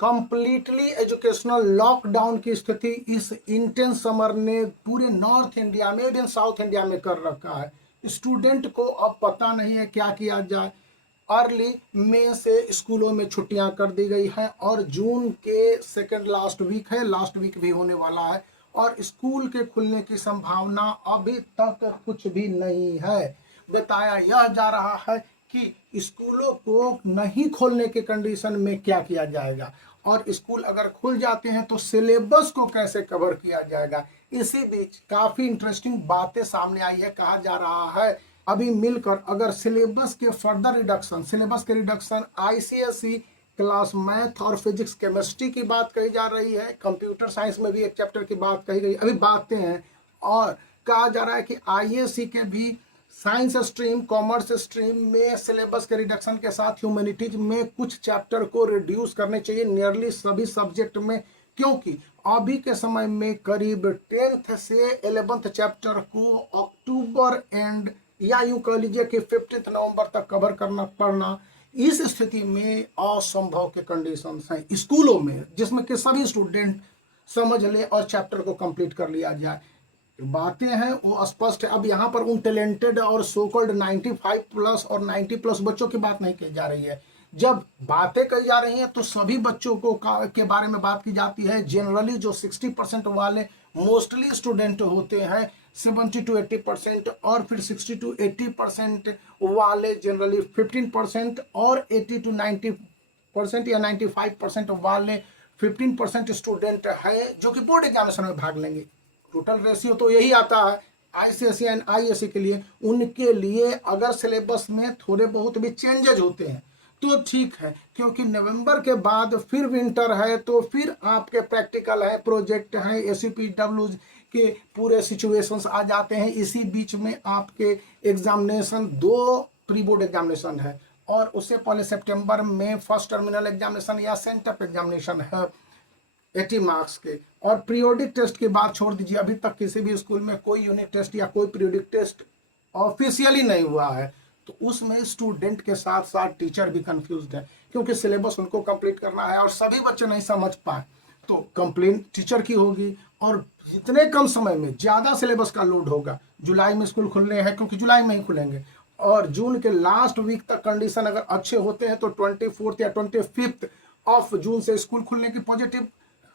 Completely educational lockdown की स्थिति इस इंटेंस समर ने पूरे नॉर्थ इंडिया में, इवन साउथ इंडिया में कर रखा है। स्टूडेंट को अब पता नहीं है क्या किया जाए। अर्ली मई से स्कूलों में छुट्टियां कर दी गई हैं और जून के सेकंड लास्ट वीक है, लास्ट वीक भी होने वाला है और स्कूल के खुलने की संभावना अभी तक कुछ भी नहीं है। बताया यह जा रहा है कि स्कूलों को नहीं खोलने के कंडीशन में क्या किया जाएगा और स्कूल अगर खुल जाते हैं तो सिलेबस को कैसे कवर किया जाएगा। इसी बीच काफी इंटरेस्टिंग बातें सामने आई है। कहा जा रहा है अभी मिलकर अगर सिलेबस के फर्दर रिडक्शन, सिलेबस के रिडक्शन आईसीएसई क्लास मैथ और फिजिक्स केमिस्ट्री की बात कही जा रही है, कंप्यूटर साइंस में भी एक चैप्टर की बात कही गई, अभी बातें हैं। और कहा जा रहा है कि आईएससी के भी साइंस स्ट्रीम, कॉमर्स स्ट्रीम में सिलेबस के रिडक्शन के साथ ह्यूमैनिटीज में कुछ चैप्टर को रिड्यूस करने चाहिए नियरली सभी सब्जेक्ट में, क्योंकि अभी के समय में करीब 10th से 11th चैप्टर को अक्टूबर एंड या यूं कह लीजिए कि 15 नवंबर तक कवर करना पड़ना इस स्थिति में असंभव के कंडीशंस हैं स्कूलों में, जिसमें कि सभी स्टूडेंट समझ ले और चैप्टर को कंप्लीट कर लिया जाए। बातें हैं वो स्पष्ट है। अब यहाँ पर उन टैलेंटेड और सो कॉल्ड 95 प्लस और 90 प्लस बच्चों की बात नहीं की जा रही है। जब बातें कही जा रही हैं तो सभी बच्चों को के बारे में बात की जाती है। जनरली जो 60% वाले मोस्टली स्टूडेंट होते हैं 70 to 80% और फिर 60 to 80% वाले जनरली 15% और 80 to 90% या 95% वाले 15% स्टूडेंट है जो कि बोर्ड एग्जामिनेशन में भाग लेंगे। टोटल रेशियो तो यही आता है आईसीएसई एंड आईएससी के लिए। उनके लिए अगर सिलेबस में थोड़े बहुत भी चेंजेज होते हैं तो ठीक है, क्योंकि नवंबर के बाद फिर विंटर है तो फिर आपके प्रैक्टिकल है, प्रोजेक्ट है, एसयूपीडब्ल्यू के पूरे सिचुएशंस आ जाते हैं। इसी बीच में आपके एग्जामिनेशन 2 प्री बोर्ड एग्जामिनेशन है और उससे पहले सितंबर में फर्स्ट टर्मिनल एग्जामिनेशन या सेंटअप एग्जामिनेशन है 80 मार्क्स के। और पीरियोडिक टेस्ट की बात छोड़ दीजिए, अभी तक किसी भी स्कूल में कोई यूनिट टेस्ट या कोई पीरियोडिक टेस्ट ऑफिशियली नहीं हुआ है। तो उसमें स्टूडेंट के साथ साथ टीचर भी कंफ्यूज्ड है, क्योंकि सिलेबस उनको कंप्लीट करना है और सभी बच्चे नहीं समझ पाए तो कंप्लेन टीचर की होगी। और इतने कम समय में ज़्यादा सिलेबस का लोड होगा। जुलाई में स्कूल खुलने हैं क्योंकि जुलाई में ही खुलेंगे और जून के लास्ट वीक तक कंडीशन अगर अच्छे होते हैं तो 24 या 25 ऑफ जून से स्कूल खुलने की पॉजिटिव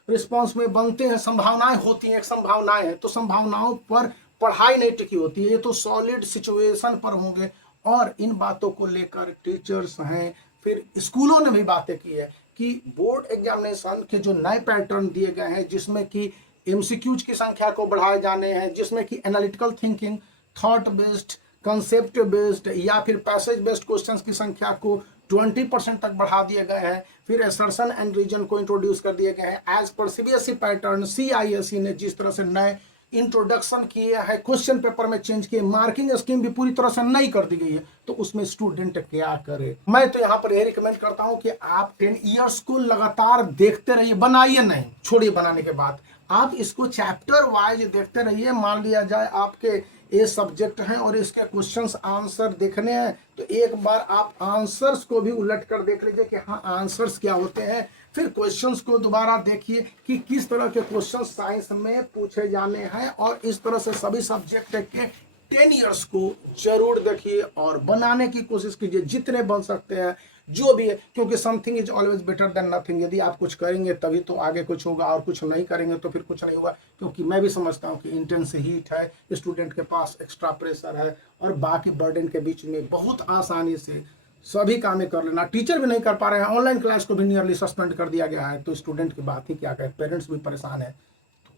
रिस्पांस में बनते हैं, संभावनाएं होती हैं, एक संभावनाएं हैं। तो संभावनाओं पर पढ़ाई नहीं टिकी होती है, ये तो सॉलिड सिचुएशन पर होंगे। और इन बातों को लेकर टीचर्स हैं, फिर स्कूलों ने भी बातें की है कि बोर्ड एग्जामिनेशन के जो नए पैटर्न दिए गए हैं जिसमें कि एमसीक्यूज की संख्या को बढ़ाए जाने हैं, जिसमें कि analytical thinking, thought based, concept based या फिर पैसेज बेस्ड क्वेश्चंस की संख्या को 20% तक बढ़ा दिए गए हैं। फिर असर्शन एंड रीजन को इंट्रोड्यूस कर दिए गए हैं as per CBSE pattern. CISCE ने जिस तरह से नए इंट्रोडक्शन किए हैं, क्वेश्चन पेपर में चेंज किए, मार्किंग स्कीम भी पूरी तरह से नई कर दी गई है, तो उसमें स्टूडेंट क्या करे। मैं तो यहाँ पर यही रिकमेंड करता हूँ कि आप 10 ईयर्स को लगातार देखते रहिए, बनाइए नहीं, छोड़िए बनाने के बाद आप इसको चैप्टर वाइज देखते रहिए। मान लिया जाए आपके ये सब्जेक्ट हैं और इसके क्वेश्चंस आंसर देखने हैं तो एक बार आप आंसर्स को भी उलट कर देख लीजिए कि हाँ आंसर्स क्या होते हैं। फिर क्वेश्चंस को दोबारा देखिए कि किस तरह के क्वेश्चंस साइंस में पूछे जाने हैं और इस तरह से सभी सब्जेक्ट के 10 ईयर्स को जरूर देखिए और बनाने की कोशिश कीजिए जितने बन सकते हैं जो भी है, क्योंकि something is always better than nothing. यदि आप कुछ करेंगे तभी तो आगे कुछ होगा और कुछ नहीं करेंगे तो फिर कुछ नहीं होगा। क्योंकि मैं भी समझता हूँ कि इंटेंस हीट है, स्टूडेंट के पास एक्स्ट्रा प्रेशर है और बाकी बर्डन के बीच में बहुत आसानी से सभी कामें कर लेना। टीचर भी नहीं कर पा रहे हैं, ऑनलाइन क्लास को भी नियरली सस्पेंड कर दिया गया है, तो स्टूडेंट की बात ही क्या करें, पेरेंट्स भी परेशान है। तो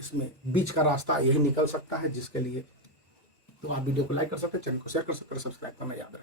इसमें बीच का रास्ता यही निकल सकता है जिसके लिए तो आप वीडियो को लाइक कर सकते हैं, चैनल को शेयर कर सकते हैं, सब्सक्राइब करना याद रखें।